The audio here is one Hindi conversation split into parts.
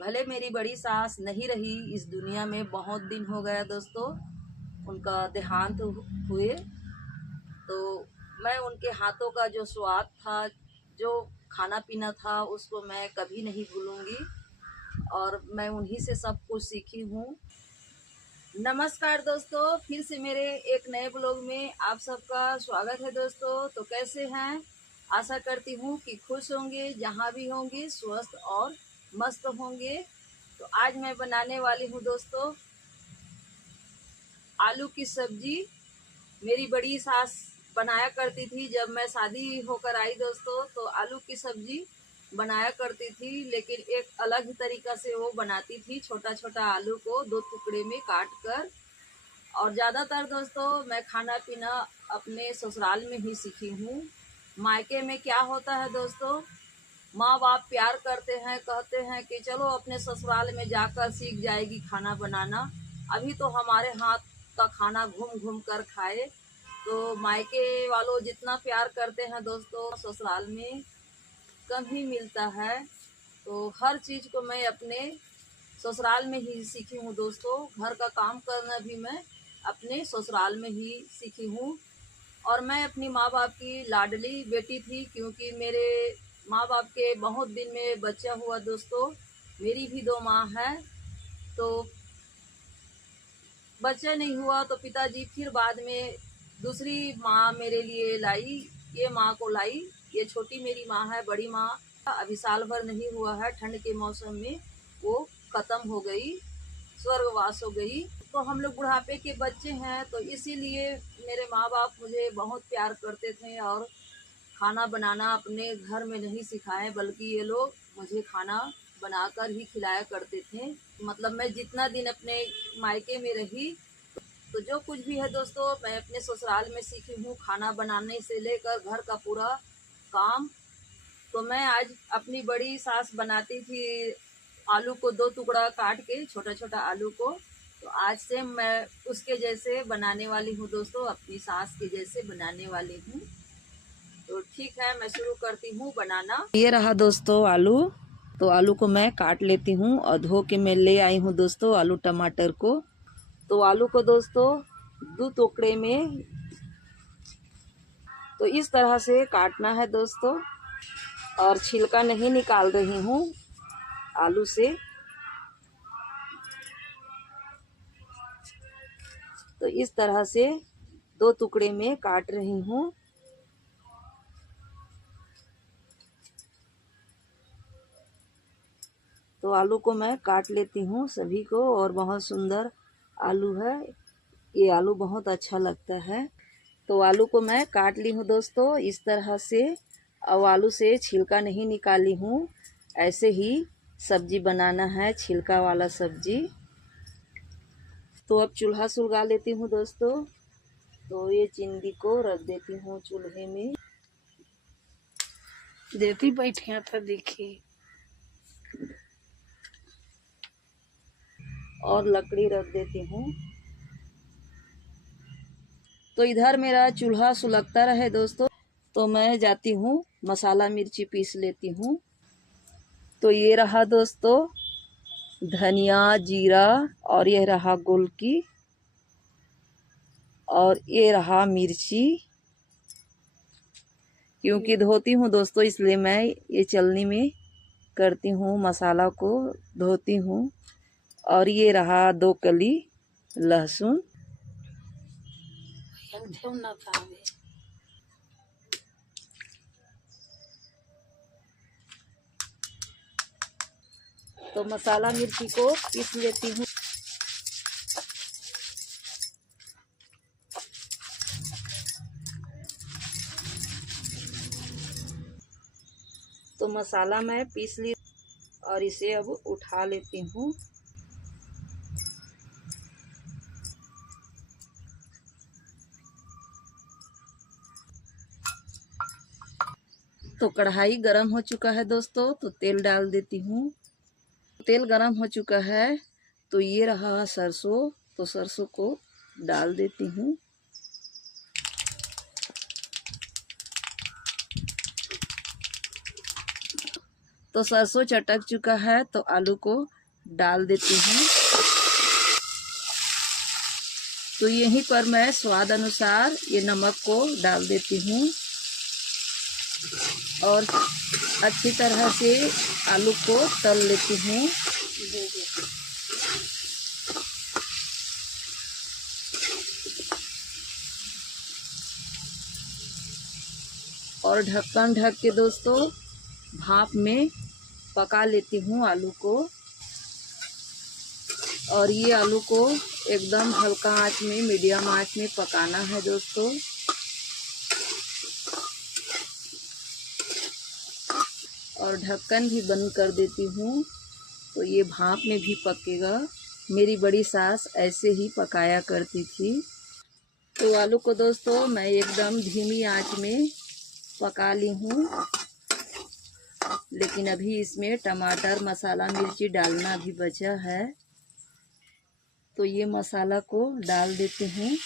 भले मेरी बड़ी सास नहीं रही इस दुनिया में, बहुत दिन हो गया दोस्तों उनका देहांत हुए। तो मैं उनके हाथों का जो स्वाद था, जो खाना पीना था, उसको मैं कभी नहीं भूलूंगी और मैं उन्हीं से सब कुछ सीखी हूँ। नमस्कार दोस्तों, फिर से मेरे एक नए ब्लॉग में आप सबका स्वागत है दोस्तों। तो कैसे हैं? आशा करती हूँ कि खुश होंगे, जहाँ भी होंगे स्वस्थ और मस्त होंगे। तो आज मैं बनाने वाली हूँ दोस्तों आलू की सब्जी। मेरी बड़ी सास बनाया करती थी जब मैं शादी होकर आई दोस्तों, तो आलू की सब्जी बनाया करती थी, लेकिन एक अलग ही तरीका से वो बनाती थी। छोटा छोटा आलू को दो टुकड़े में काट कर। और ज़्यादातर दोस्तों मैं खाना पीना अपने ससुराल में ही सीखी हूँ। मायके में क्या होता है दोस्तों, माँ बाप प्यार करते हैं, कहते हैं कि चलो अपने ससुराल में जाकर सीख जाएगी खाना बनाना, अभी तो हमारे हाथ का खाना घूम घूम कर खाए। तो मायके वालों जितना प्यार करते हैं दोस्तों, ससुराल में कम ही मिलता है। तो हर चीज़ को मैं अपने ससुराल में ही सीखी हूँ दोस्तों। घर का काम करना भी मैं अपने ससुराल में ही सीखी हूँ। और मैं अपनी माँ बाप की लाडली बेटी थी, क्योंकि मेरे माँ बाप के बहुत दिन में बच्चा हुआ दोस्तों। मेरी भी दो माँ है, तो बच्चा नहीं हुआ तो पिताजी फिर बाद में दूसरी माँ मेरे लिए लाई। ये माँ को लाई, ये छोटी मेरी माँ है। बड़ी माँ अभी साल भर नहीं हुआ है, ठंड के मौसम में वो खत्म हो गई, स्वर्गवास हो गई। तो हम लोग बुढ़ापे के बच्चे हैं, तो इसीलिए मेरे माँ बाप मुझे बहुत प्यार करते थे और खाना बनाना अपने घर में नहीं सिखाए, बल्कि ये लोग मुझे खाना बनाकर ही खिलाया करते थे। मतलब मैं जितना दिन अपने मायके में रही, तो जो कुछ भी है दोस्तों मैं अपने ससुराल में सीखी हूँ। खाना बनाने से लेकर घर का पूरा काम। तो मैं आज अपनी बड़ी सास बनाती थी आलू को दो टुकड़ा काट के, छोटा छोटा आलू को, तो आज से मैं उसके जैसे बनाने वाली हूँ दोस्तों, अपनी सास के जैसे बनाने वाली हूँ। तो ठीक है, मैं शुरू करती हूँ बनाना। ये रहा दोस्तों आलू। तो आलू को मैं काट लेती हूँ और धो के मैं ले आई हूँ दोस्तों आलू टमाटर को। तो आलू को दोस्तों दो टुकड़े में तो इस तरह से काटना है दोस्तों, और छिलका नहीं निकाल रही हूँ आलू से। तो इस तरह से दो टुकड़े में काट रही हूँ। तो आलू को मैं काट लेती हूँ सभी को, और बहुत सुंदर आलू है ये, आलू बहुत अच्छा लगता है। तो आलू को मैं काट ली हूँ दोस्तों इस तरह से, और आलू से छिलका नहीं निकाली हूँ। ऐसे ही सब्जी बनाना है, छिलका वाला सब्जी। तो अब चूल्हा सुलगा लेती हूँ दोस्तों। तो ये चिंदी को रख देती हूँ चूल्हे में। देती बैठे था देखी, और लकड़ी रख देती हूँ। तो इधर मेरा चूल्हा सुलगता रहे दोस्तों, तो मैं जाती हूँ मसाला मिर्ची पीस लेती हूँ। तो ये रहा दोस्तों धनिया जीरा, और ये रहा गोलकी, और ये रहा मिर्ची। क्योंकि धोती हूँ दोस्तों, इसलिए मैं ये चलनी में करती हूँ, मसाला को धोती हूँ। और ये रहा दो कली लहसुन। ना था तो मसाला मिर्ची को पीस लेती हूँ। तो मसाला मैं पीस ली और इसे अब उठा लेती हूँ। तो कढ़ाई गरम हो चुका है दोस्तों, तो तेल डाल देती हूँ। तेल गरम हो चुका है, तो ये रहा सरसों। तो सरसों को डाल देती हूँ। तो सरसों चटक चुका है तो आलू को डाल देती हूँ। तो यहीं पर मैं स्वाद अनुसार ये नमक को डाल देती हूँ और अच्छी तरह से आलू को तल लेती हूँ। और ढक्कन ढक के दोस्तों भाप में पका लेती हूँ आलू को। और ये आलू को एकदम हल्का आंच में, मीडियम आंच में पकाना है दोस्तों। और ढक्कन भी बंद कर देती हूँ तो ये भाप में भी पकेगा। मेरी बड़ी सास ऐसे ही पकाया करती थी। तो आलू को दोस्तों मैं एकदम धीमी आंच में पका ली हूँ। लेकिन अभी इसमें टमाटर, मसाला, मिर्ची डालना भी बचा है। तो ये मसाला को डाल देती हूँ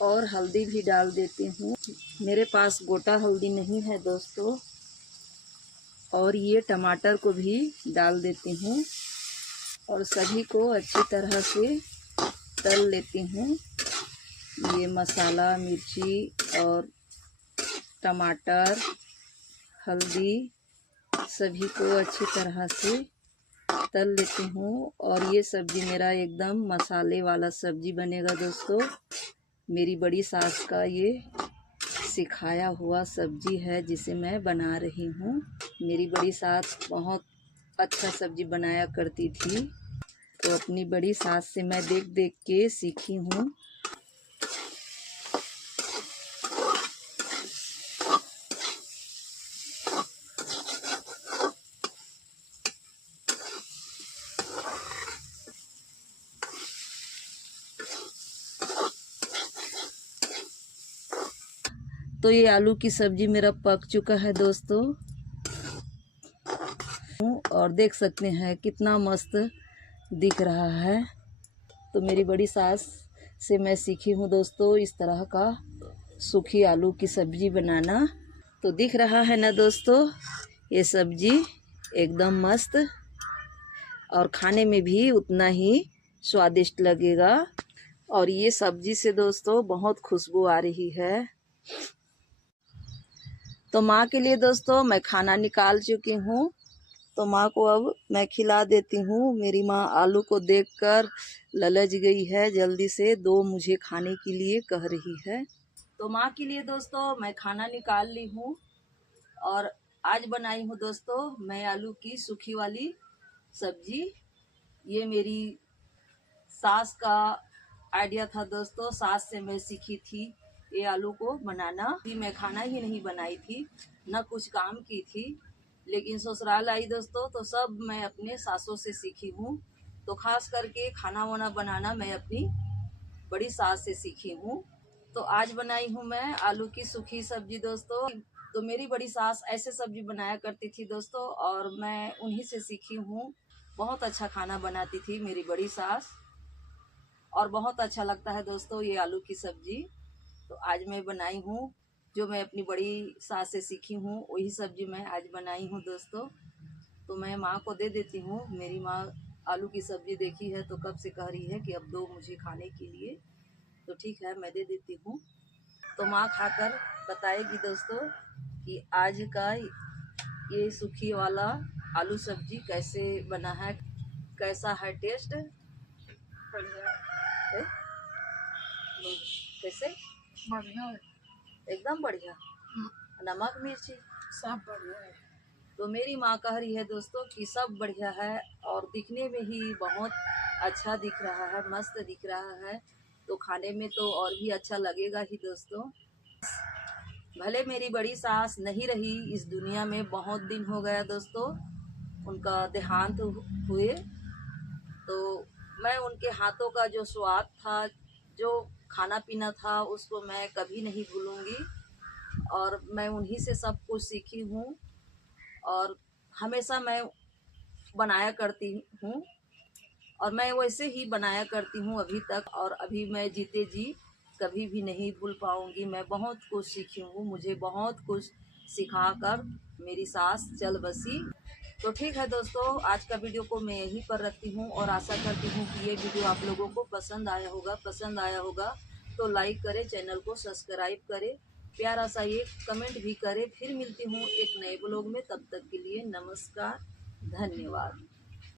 और हल्दी भी डाल देती हूँ। मेरे पास गोटा हल्दी नहीं है दोस्तों। और ये टमाटर को भी डाल देती हूँ और सभी को अच्छी तरह से तल लेती हूँ। ये मसाला, मिर्ची और टमाटर, हल्दी सभी को अच्छी तरह से तल लेती हूँ। और ये सब्जी मेरा एकदम मसाले वाला सब्जी बनेगा दोस्तों। मेरी बड़ी सास का ये सिखाया हुआ सब्जी है जिसे मैं बना रही हूँ। मेरी बड़ी सास बहुत अच्छा सब्जी बनाया करती थी। तो अपनी बड़ी सास से मैं देख देख के सीखी हूँ। तो ये आलू की सब्जी मेरा पक चुका है दोस्तों। और देख सकते हैं कितना मस्त दिख रहा है। तो मेरी बड़ी सास से मैं सीखी हूँ दोस्तों इस तरह का सूखी आलू की सब्जी बनाना। तो दिख रहा है ना दोस्तों, ये सब्जी एकदम मस्त और खाने में भी उतना ही स्वादिष्ट लगेगा। और ये सब्जी से दोस्तों बहुत खुशबू आ रही है। तो माँ के लिए दोस्तों मैं खाना निकाल चुकी हूँ। तो माँ को अब मैं खिला देती हूँ। मेरी माँ आलू को देखकर ललच गई है, जल्दी से दो मुझे खाने के लिए कह रही है। तो माँ के लिए दोस्तों मैं खाना निकाल ली हूँ। और आज बनाई हूँ दोस्तों मैं आलू की सूखी वाली सब्जी। ये मेरी सास का आइडिया था दोस्तों। सास से मैं सीखी थी ये आलू को बनाना। मैं खाना ही नहीं बनाई थी, न कुछ काम की थी। लेकिन ससुराल आई दोस्तों तो सब मैं अपने सासों से सीखी हूँ। तो खास करके खाना वाना बनाना मैं अपनी बड़ी सास से सीखी हूँ। तो आज बनाई हूँ मैं आलू की सूखी सब्जी दोस्तों। तो मेरी बड़ी सास ऐसे सब्जी बनाया करती थी दोस्तों और मैं उन्हीं से सीखी हूँ। बहुत अच्छा खाना बनाती थी मेरी बड़ी सास और बहुत अच्छा लगता है दोस्तों ये आलू की सब्जी। तो आज मैं बनाई हूँ जो मैं अपनी बड़ी सास से सीखी हूँ वही सब्जी मैं आज बनाई हूँ दोस्तों। तो मैं माँ को दे देती हूँ। मेरी माँ आलू की सब्जी देखी है तो कब से कह रही है कि अब दो मुझे खाने के लिए। तो ठीक है मैं दे देती हूँ। तो माँ खाकर बताएगी दोस्तों कि आज का ये सूखी वाला आलू सब्जी कैसे बना है, कैसा है टेस्ट है? कैसे? बढ़िया है। एकदम बढ़िया। नमक मिर्ची सब बढ़िया है। तो मेरी माँ कह रही है दोस्तों कि सब बढ़िया है और दिखने में ही बहुत अच्छा दिख रहा है, मस्त दिख रहा है। तो खाने में तो और भी अच्छा लगेगा ही दोस्तों। भले मेरी बड़ी सास नहीं रही इस दुनिया में, बहुत दिन हो गया दोस्तों उनका देहांत हुए। तो मैं उनके हाथों का जो स्वाद था, जो खाना पीना था, उसको मैं कभी नहीं भूलूंगी। और मैं उन्हीं से सब कुछ सीखी हूँ और हमेशा मैं बनाया करती हूँ और मैं वैसे ही बनाया करती हूँ अभी तक। और अभी मैं जीते जी कभी भी नहीं भूल पाऊँगी। मैं बहुत कुछ सीखी हूँ, मुझे बहुत कुछ सिखाकर मेरी सास चल बसी। तो ठीक है दोस्तों, आज का वीडियो को मैं यहीं पर रखती हूँ और आशा करती हूँ कि ये वीडियो आप लोगों को पसंद आया होगा तो लाइक करें, चैनल को सब्सक्राइब करें, प्यारा सा ये कमेंट भी करें। फिर मिलती हूँ एक नए ब्लॉग में, तब तक के लिए नमस्कार, धन्यवाद।